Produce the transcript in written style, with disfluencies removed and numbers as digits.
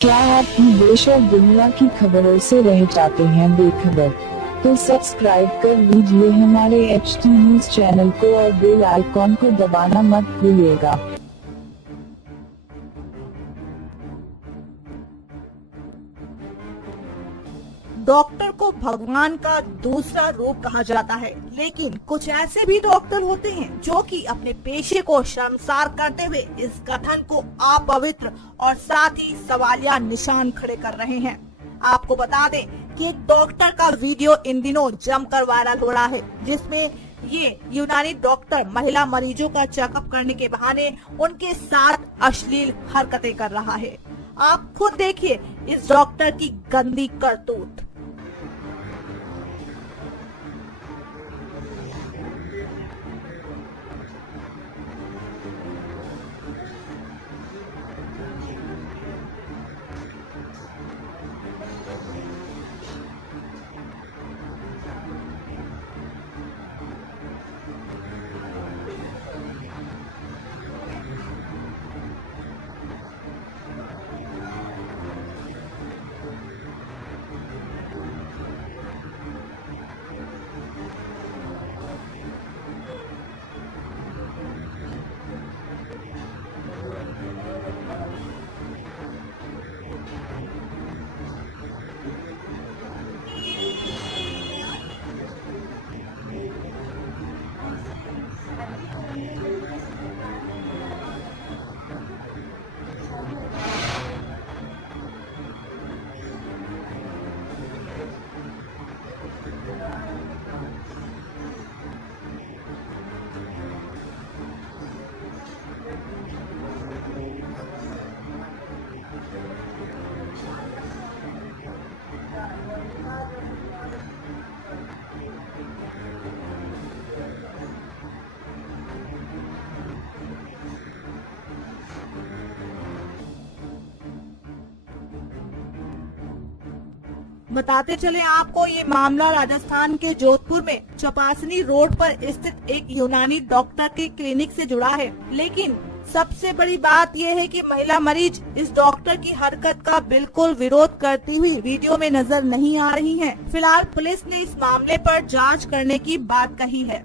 क्या आप भी देश और दुनिया की खबरों से रह जाते हैं बेखबर? तो सब्सक्राइब कर लीजिए हमारे HT न्यूज चैनल को और बेल आइकॉन को दबाना मत भूलिएगा। डॉक्टर को भगवान का दूसरा रूप कहा जाता है, लेकिन कुछ ऐसे भी डॉक्टर होते हैं जो कि अपने पेशे को शर्मसार करते हुए इस कथन को अपवित्र और साथ ही सवालिया निशान खड़े कर रहे हैं। आपको बता दें कि एक डॉक्टर का वीडियो इन दिनों जमकर वायरल हो रहा है, जिसमें ये यूनानी डॉक्टर महिला मरीजों का चेकअप करने के बहाने उनके साथ अश्लील हरकतें कर रहा है। आप खुद देखिए इस डॉक्टर की गंदी करतूत। बताते चले आपको, ये मामला राजस्थान के जोधपुर में चपासनी रोड पर स्थित एक यूनानी डॉक्टर के क्लिनिक से जुड़ा है। लेकिन सबसे बड़ी बात यह है कि महिला मरीज इस डॉक्टर की हरकत का बिल्कुल विरोध करती हुई वीडियो में नजर नहीं आ रही हैं। फिलहाल पुलिस ने इस मामले पर जांच करने की बात कही है।